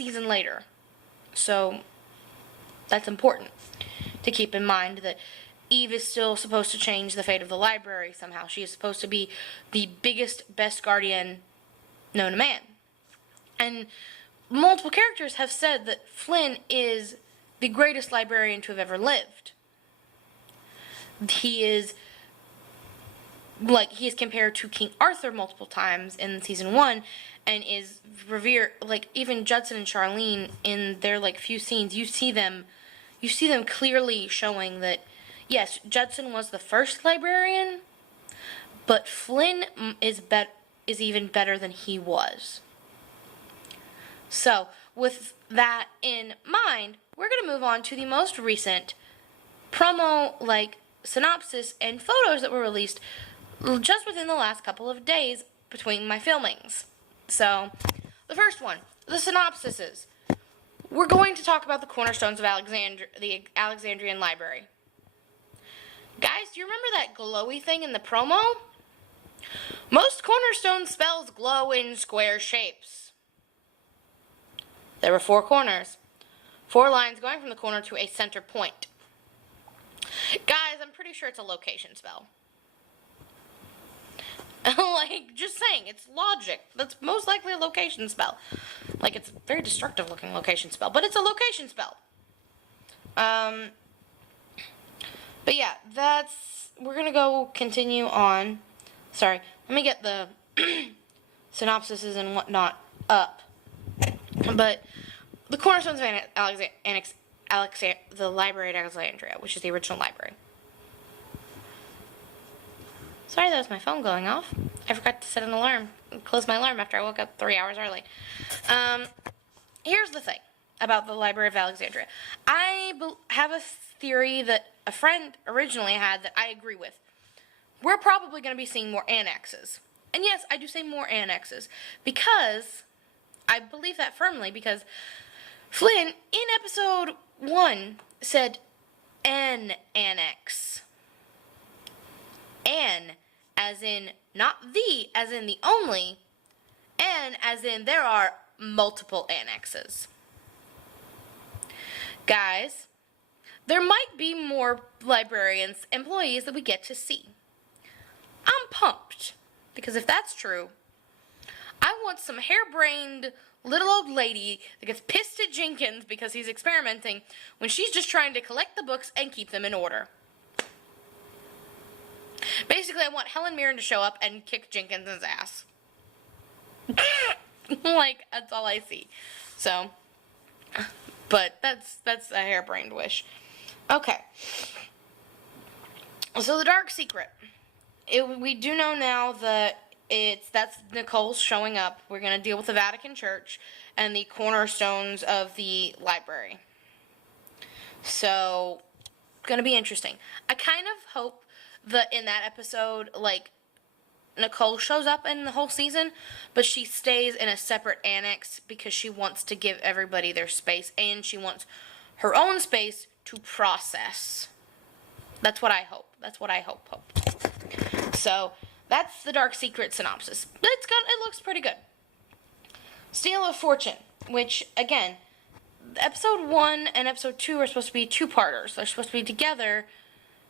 season later. So that's important to keep in mind, that Eve is still supposed to change the fate of the library somehow. She is supposed to be the biggest, best guardian known to man. And multiple characters have said that Flynn is the greatest librarian to have ever lived. He is compared to King Arthur multiple times in season 1, and is revered. Like, even Judson and Charlene, in their few scenes, you see them clearly showing that, yes, Judson was the first librarian, but Flynn is even better than he was. So, with that in mind, we're going to move on to the most recent promo, synopsis and photos that were released just within the last couple of days between my filmings. So, the first one, the synopsises. We're going to talk about the cornerstones of the Alexandrian Library. Guys, do you remember that glowy thing in the promo? Most cornerstone spells glow in square shapes. There were 4 corners. 4 lines going from the corner to a center point. Guys, I'm pretty sure it's a location spell. Just saying, it's logic. That's most likely a location spell. It's a very destructive looking location spell, but it's a location spell. But yeah, we're gonna go continue on. Sorry, let me get the synopsises and whatnot up. But the cornerstones of the Library at Alexandria, which is the original library. Sorry, that was my phone going off. I forgot to set an alarm. Close my alarm after I woke up 3 hours early. Here's the thing about the Library of Alexandria. I have a theory that a friend originally had that I agree with. We're probably going to be seeing more annexes. And yes, I do say more annexes, because I believe that firmly, because Flynn, in episode 1, said an annex. An, as in, not the, as in the only, and as in there are multiple annexes. Guys, there might be more librarians, employees that we get to see. I'm pumped, because if that's true, I want some harebrained little old lady that gets pissed at Jenkins because he's experimenting when she's just trying to collect the books and keep them in order. Basically, I want Helen Mirren to show up and kick Jenkins' ass. That's all I see. So, but that's a harebrained wish. Okay. So, the Dark Secret. We do know now that that's Nicole's showing up. We're going to deal with the Vatican Church and the cornerstones of the library. So, going to be interesting. I kind of hope that in that episode, Nicole shows up in the whole season, but she stays in a separate annex because she wants to give everybody their space, and she wants her own space to process. That's what I hope. So, that's the Dark Secret synopsis. It looks pretty good. Steal of Fortune, which, again, episode 1 and episode 2 are supposed to be 2-parters. They're supposed to be together,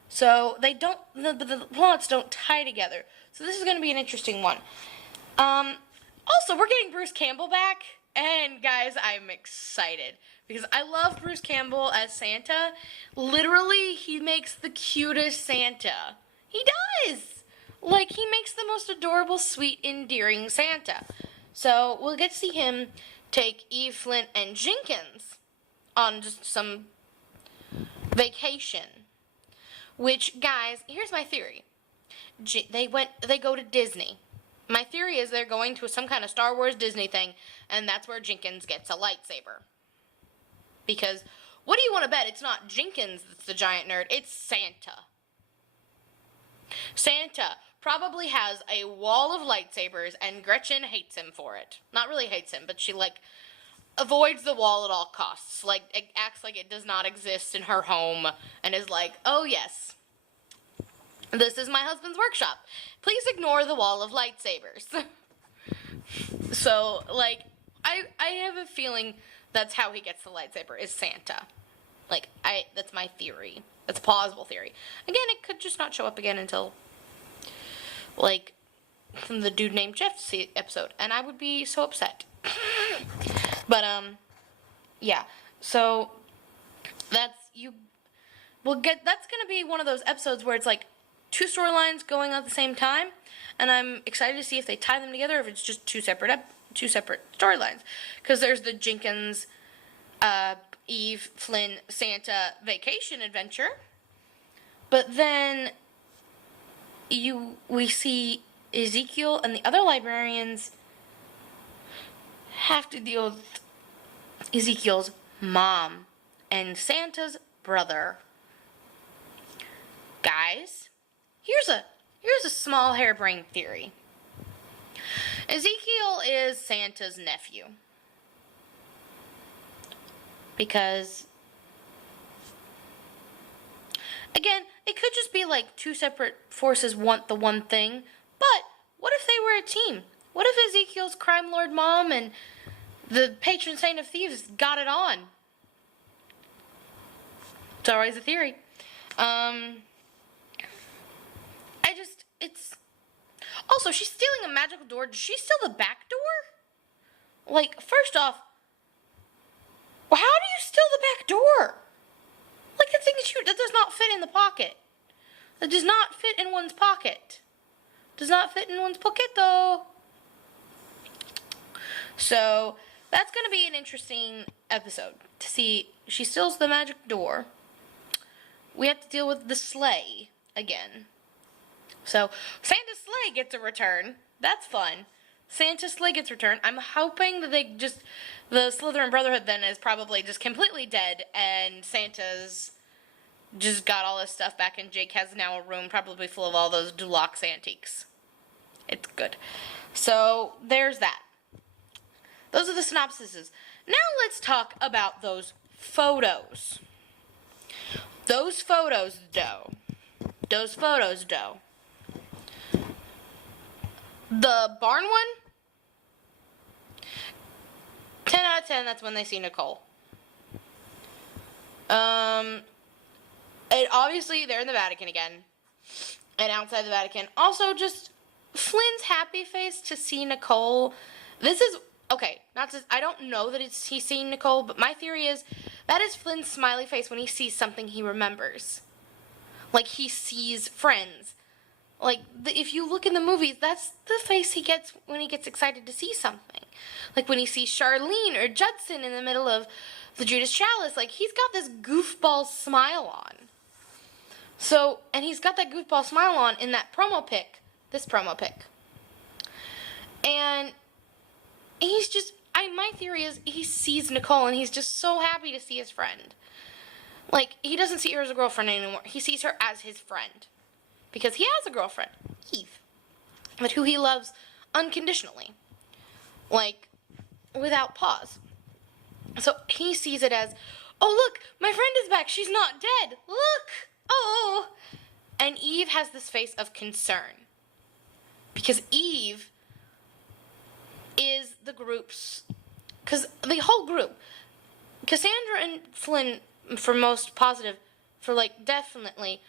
so the plots don't tie together. So this is going to be an interesting one. Also, we're getting Bruce Campbell back, and guys, I'm excited, because I love Bruce Campbell as Santa. Literally, he makes the cutest Santa. He does! He makes the most adorable, sweet, endearing Santa. So, we'll get to see him take Eve, Flint, and Jenkins on just some vacation. Which, guys, here's my theory. They go to Disney. My theory is they're going to some kind of Star Wars Disney thing, and that's where Jenkins gets a lightsaber. Because, what do you want to bet? It's not Jenkins that's the giant nerd, it's Santa. Santa probably has a wall of lightsabers, and Gretchen hates him for it. Not really hates him, but she, avoids the wall at all costs. It acts like it does not exist in her home, and is like, oh yes, this is my husband's workshop. Please ignore the wall of lightsabers. So, I have a feeling That's how he gets the lightsaber, is Santa. Like, that's my theory. That's a plausible theory. Again, it could just not show up again until, like, from the Dude Named Jeff episode, and I would be so upset. But, yeah. So, that's gonna be one of those episodes where it's, like, 2 storylines going on at the same time, and I'm excited to see if they tie them together, or if it's just two separate storylines. Because there's the Jenkins, Eve, Flynn, Santa vacation adventure, but then we see Ezekiel and the other librarians have to deal with Ezekiel's mom and Santa's brother. Guys, here's a small harebrained theory. Ezekiel is Santa's nephew. Because, again, it could just be like 2 separate forces want the one thing, but what if they were a team? What if Ezekiel's crime lord mom and the patron saint of thieves got it on? It's always a theory. Also, she's stealing a magical door. Does she steal the back door? Like, first off, how do you steal the back door? Like, the thing is, that does not fit in the pocket. That does not fit in one's pocket. Does not fit in one's pocket, though. So, that's going to be an interesting episode. To see, she steals the magic door. We have to deal with the sleigh again. So, Santa's sleigh gets a return. That's fun. Santa's sleigh gets returned. I'm hoping that the Slytherin Brotherhood then is probably just completely dead, and Santa's just got all his stuff back, and Jake has now a room probably full of all those Deluxe antiques. It's good. So, there's that. Those are the synopsises. Now let's talk about those photos. Those photos, though. The barn one, 10 out of 10, that's when they see Nicole. And obviously, they're in the Vatican again. And outside the Vatican. Also, just Flynn's happy face to see Nicole. This is, okay, I don't know that he's seeing Nicole, but my theory is that is Flynn's smiley face when he sees something he remembers. Like, he sees friends. Like, if you look in the movies, that's the face he gets when he gets excited to see something. Like, when he sees Charlene or Judson in the middle of the Judas Chalice, like, he's got this goofball smile on. So, and he's got that goofball smile on in that promo pic, this promo pic. And he's just, my theory is he sees Nicole and he's just so happy to see his friend. Like, he doesn't see her as a girlfriend anymore. He sees her as his friend. Because he has a girlfriend, Eve, but who he loves unconditionally, like, without pause. So he sees it as, oh, look, my friend is back, she's not dead, look, oh. And Eve has this face of concern, because Eve is the group's, because the whole group, Cassandra and Flynn, for most positive, for, like, definitely,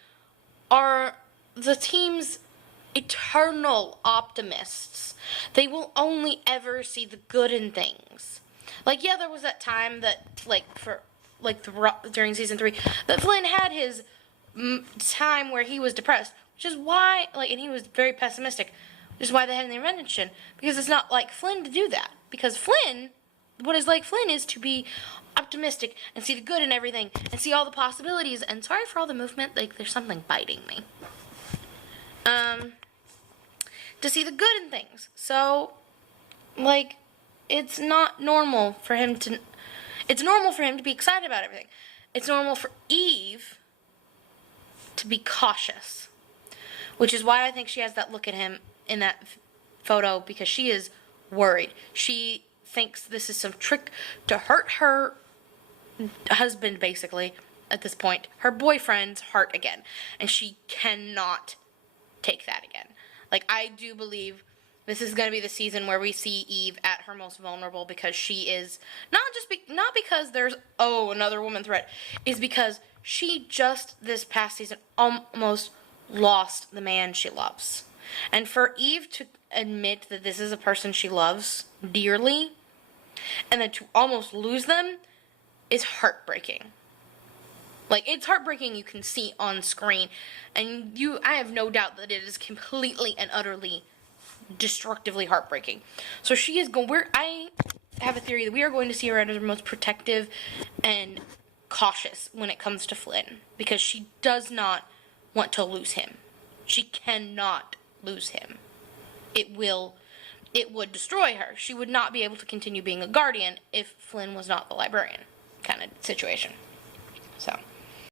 are the team's eternal optimists. They will only ever see the good in things. Like, yeah, there was that time that, like, during season 3, that Flynn had his time where he was depressed, which is why, like, and he was very pessimistic, which is why they had an invention, because it's not like Flynn to do that. Because Flynn, what is like Flynn is to be optimistic and see the good in everything and see all the possibilities. And sorry for all the movement, like, there's something biting me. To see the good in things. So, like, it's not normal for him to, it's normal for him to be excited about everything. It's normal for Eve to be cautious. Which is why I think she has that look at him in that photo, because she is worried. She thinks this is some trick to hurt her husband, basically, at this point. Her boyfriend's heart again. And she cannot take that again. Like, I do believe this is going to be the season where we see Eve at her most vulnerable, because she is not not because there's, another woman threat, is because she just this past season almost lost the man she loves. And for Eve to admit that this is a person she loves dearly, and then to almost lose them, is heartbreaking. Like, it's heartbreaking, you can see on screen, and I have no doubt that it is completely and utterly destructively heartbreaking. So she is I have a theory that we are going to see her as her most protective and cautious when it comes to Flynn, because she does not want to lose him. She cannot lose him. It would destroy her. She would not be able to continue being a guardian if Flynn was not the librarian, kind of situation. So